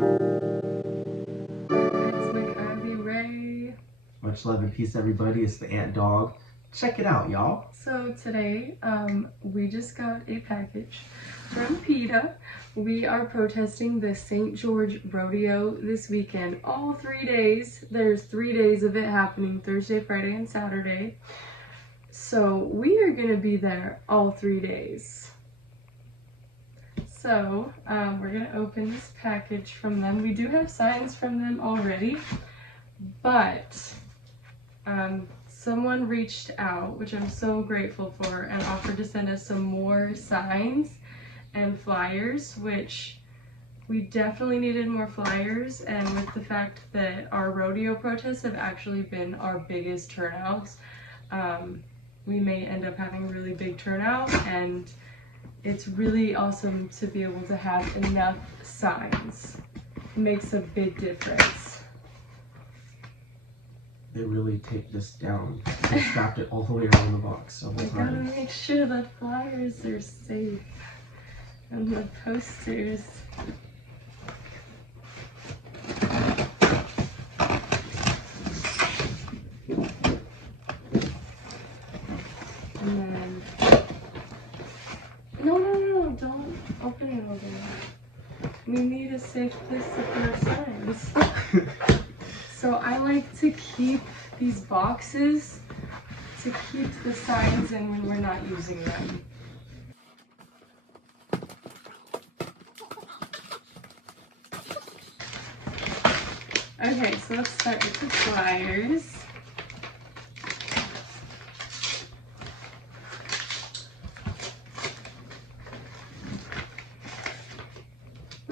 It's McIvy Ray. Much love and peace, everybody. It's the Ant Dog. Check it out, y'all. So today, we just got a package from Peta. We are protesting the St. George Rodeo this weekend. All 3 days. There's 3 days of it happening, Thursday, Friday, and Saturday. So we are gonna be there all 3 days. So we're gonna open this package from them. We do have signs from them already, but someone reached out, which I'm so grateful for, and offered to send us some more signs and flyers, which we definitely needed more flyers. And with the fact that our rodeo protests have actually been our biggest turnouts, we may end up having a really big turnout, and it's really awesome to be able to have enough signs. It makes a big difference. They really taped this down. They strapped it all the way around the box several I gotta times. make sure the flyers are safe and the posters. And then, no, don't open it over there. We need a safe place to put our signs. So I like to keep these boxes to keep the signs in when we're not using them. Okay, so let's start with the flyers.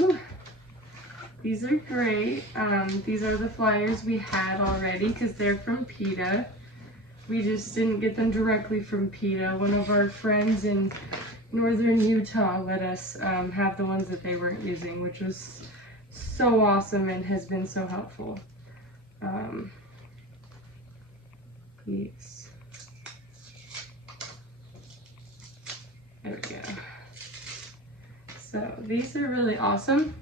Ooh, these are great. These are the flyers we had already because they're from Peta. We just didn't get them directly from Peta. One of our friends in northern Utah let us have the ones that they weren't using, which was so awesome and has been so helpful. These. There we go. So these are really awesome.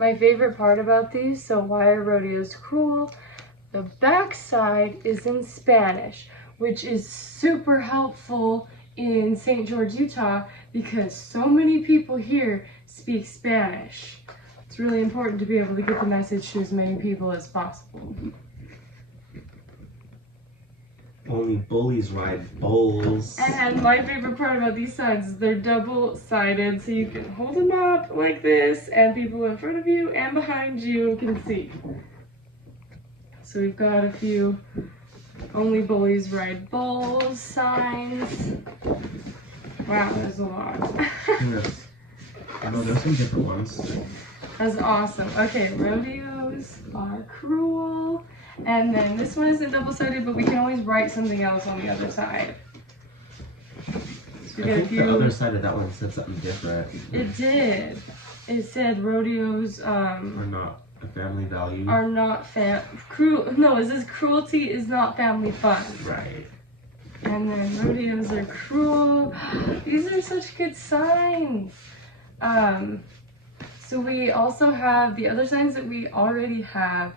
My favorite part about these, so why are rodeos cool? The back side is in Spanish, which is super helpful in St. George, Utah, because so many people here speak Spanish. It's really important to be able to get the message to as many people as possible. Only bullies ride bulls. And my favorite part about these signs is they're double-sided, so you can hold them up like this, and people in front of you and behind you can see. So we've got a few only bullies ride bulls signs. Wow, there's a lot. Yes. I know there's some different ones. That's awesome. Okay, rodeos are cruel. And then this one isn't double-sided, but we can always write something else on the other side. So I think the other side of that one said something different. It did. It said rodeos Are not a family value. are not it says cruelty is not family fun. Right. And then rodeos are cruel. These are such good signs. So we also have the other signs that we already have.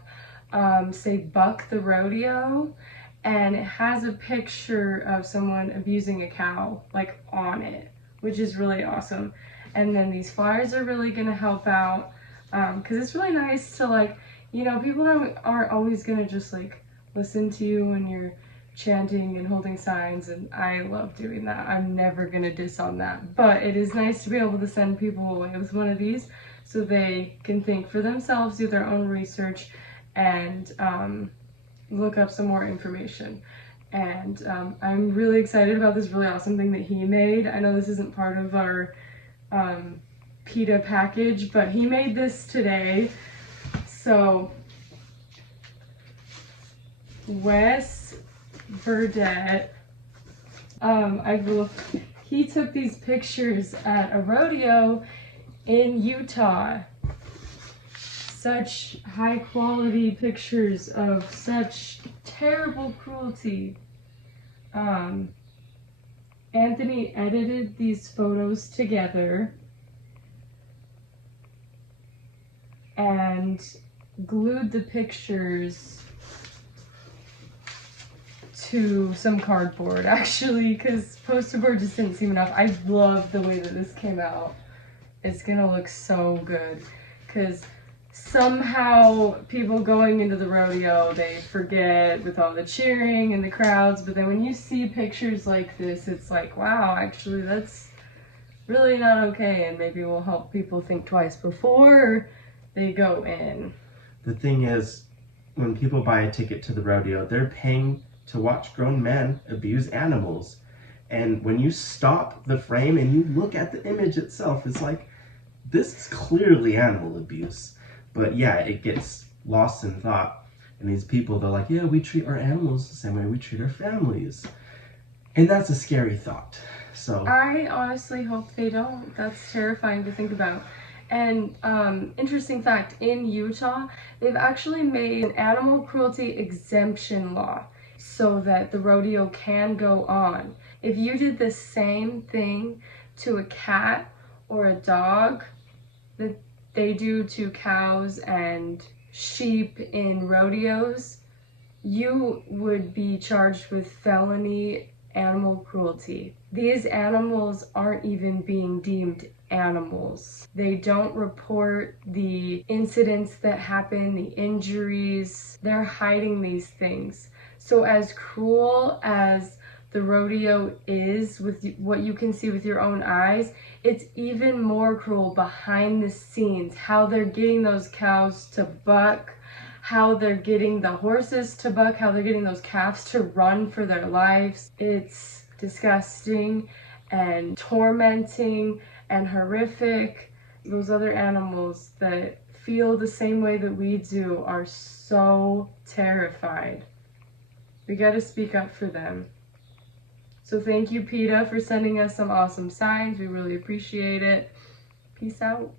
Say buck the rodeo, and it has a picture of someone abusing a cow like on it, which is really awesome. And then these flyers are really gonna help out because it's really nice to, like, you know, people aren't always gonna just like listen to you when you're chanting and holding signs, and I love doing that. I'm never gonna diss on that, but it is nice to be able to send people away with one of these so they can think for themselves, do their own research, and look up some more information. And I'm really excited about this really awesome thing that he made. I know this isn't part of our Peta package, but he made this today. So Wes Burdett, he took these pictures at a rodeo in Utah. Such high quality pictures of such terrible cruelty. Anthony edited these photos together. and glued the pictures to some cardboard, actually, because poster board just didn't seem enough. I love the way that this came out. It's gonna look so good, because somehow people going into the rodeo, they forget with all the cheering and the crowds, but then when you see pictures like this, it's like, wow, actually that's really not okay, and maybe will help people think twice before they go in. The thing is, when people buy a ticket to the rodeo, they're paying to watch grown men abuse animals. And when you stop the frame and you look at the image itself, it's like, this is clearly animal abuse. But yeah, it gets lost in thought. And these people, they're like, yeah, we treat our animals the same way we treat our families. And that's a scary thought. So I honestly hope they don't. That's terrifying to think about. And interesting fact, in Utah, they've actually made an animal cruelty exemption law so that the rodeo can go on. If you did the same thing to a cat or a dog that they do to cows and sheep in rodeos, you would be charged with felony animal cruelty. These animals aren't even being deemed animals. They don't report the incidents that happen, the injuries. They're hiding these things. So as cruel as the rodeo is with what you can see with your own eyes, it's even more cruel behind the scenes, how they're getting those cows to buck, how they're getting the horses to buck, how they're getting those calves to run for their lives. It's disgusting and tormenting and horrific. Those other animals that feel the same way that we do are so terrified. We gotta speak up for them. So thank you, Peta, for sending us some awesome signs. We really appreciate it. Peace out.